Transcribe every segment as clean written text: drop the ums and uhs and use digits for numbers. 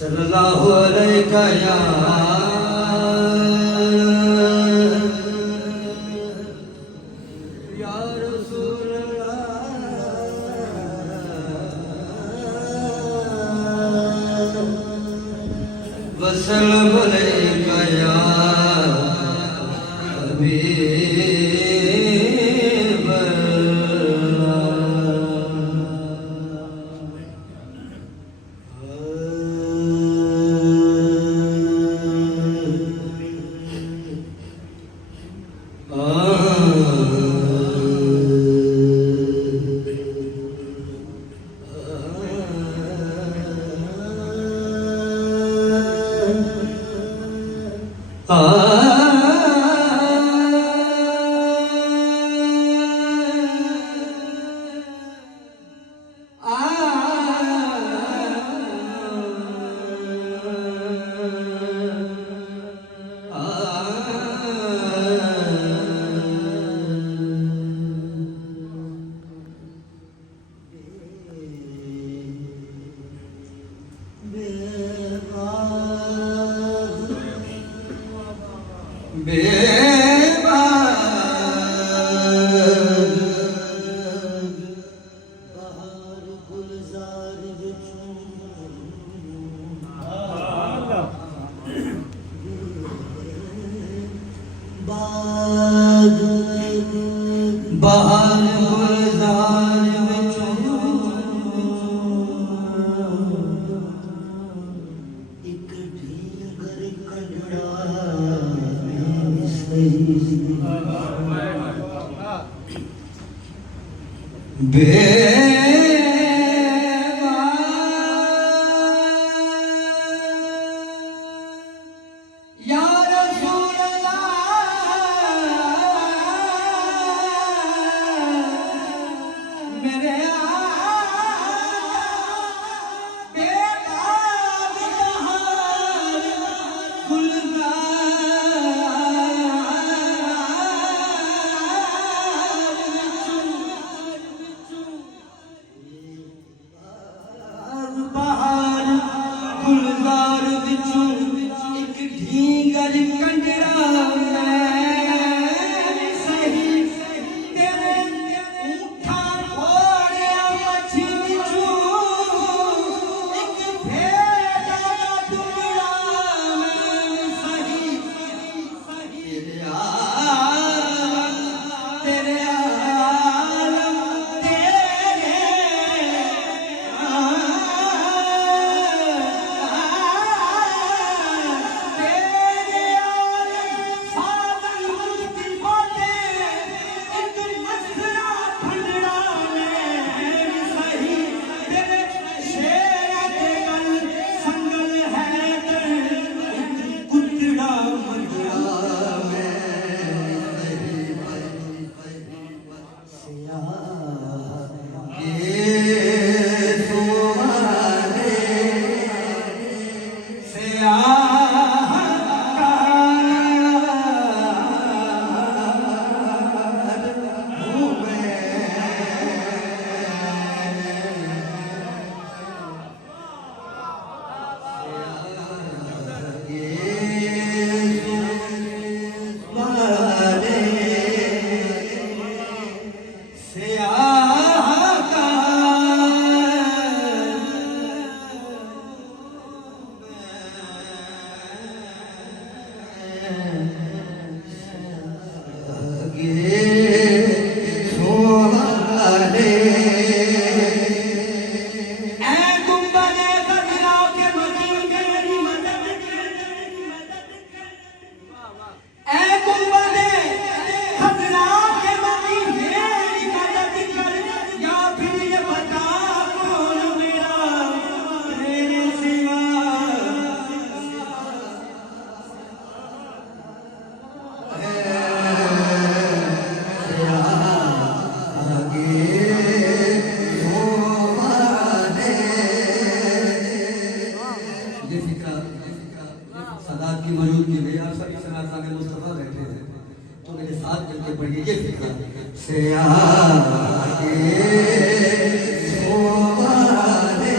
सल्लल्लाहु अलैका या रसूल अल्लाह वसल्लम अलैका या हबीब बहार गुलजार एक ढीगर से आगे सोमारे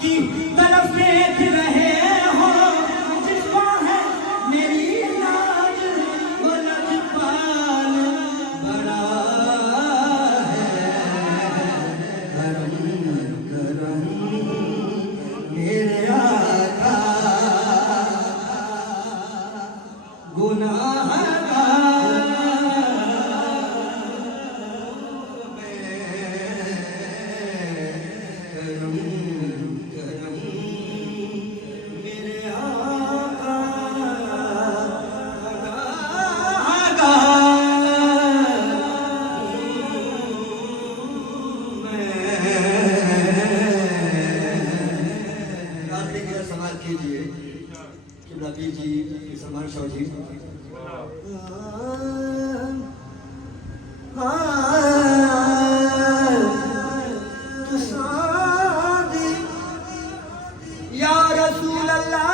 की तरफ देख रहे हो, जिसको है मेरी लाज वो लजपाल बड़ा है। करम करम मेरे आका गुनाहगार समाज कीजिए कि रबी जी सलमान शाह जी या रसूल अल्लाह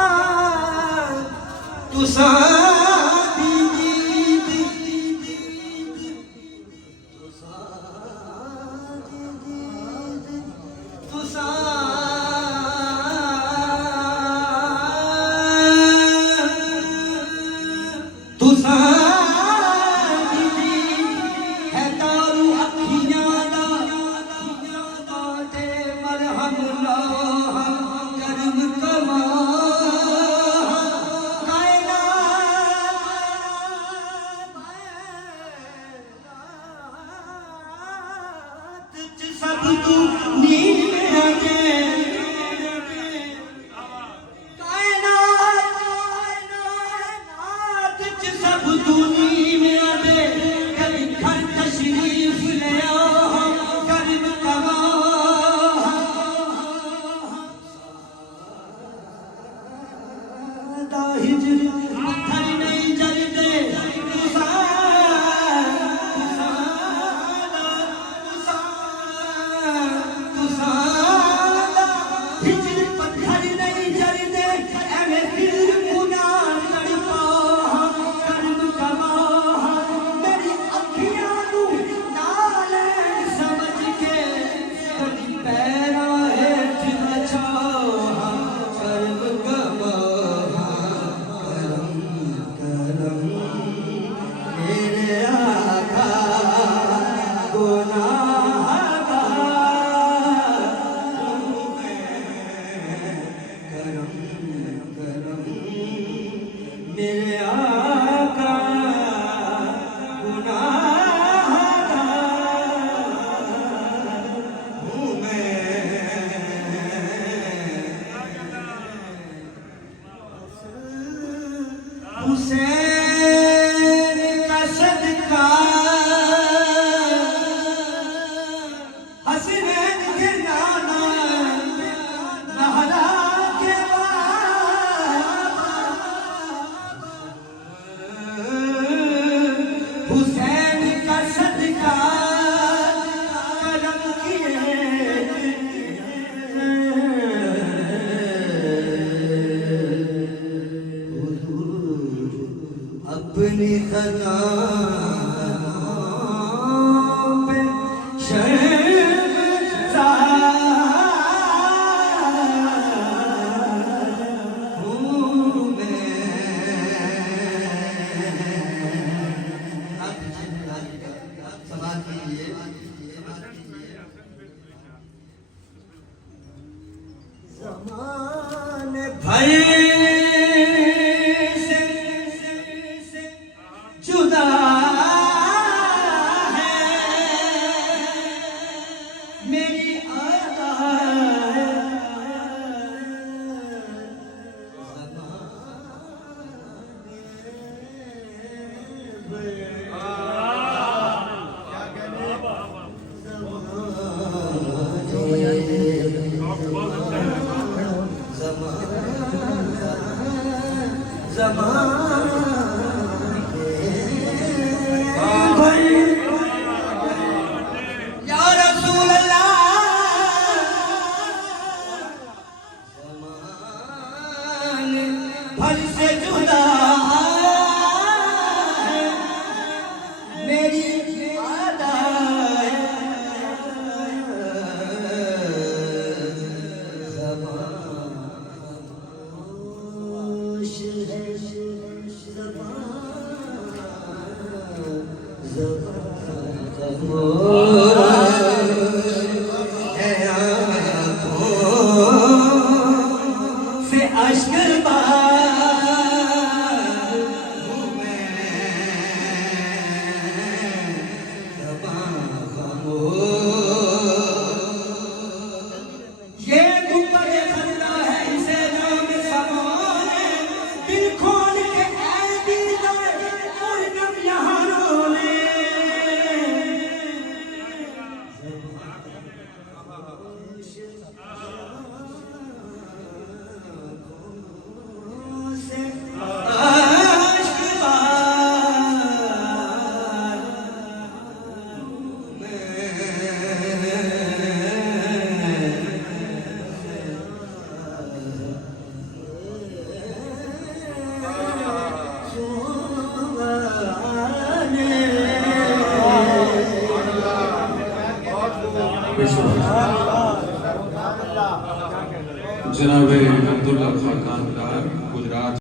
तू सादी है दारू अखियां दा ते मरहम ला करम कमा कायनात सब तू नींद में आते सब दुनिया में आते कभी घर तशरीफ ले आओ करम कमा हिजर पत्थर नहीं जलते हिजर पत्थर नहीं जलते एवें दिल गुनाह तड़पा करम कमा मेरी अखियां नू नाल समझ के कभी पैरा हेठ बचा करम कमा करम मेरे आका करम करम मेरे आका गुनाहगार हूँ मैं। हुसैन का सदका हसनैन के नाना नहरा के हुसैन का सदका करम किए अपनी खदाओं पे शर्मसार हूँ मैं। समाज कीजिए ज़माने भर से जुदा है मेरी अदा या रसूल अल्लाह ज़माने भर से जुदा है मेरी अदा ज़माने जनाब अब्दुल्ला खाकान डार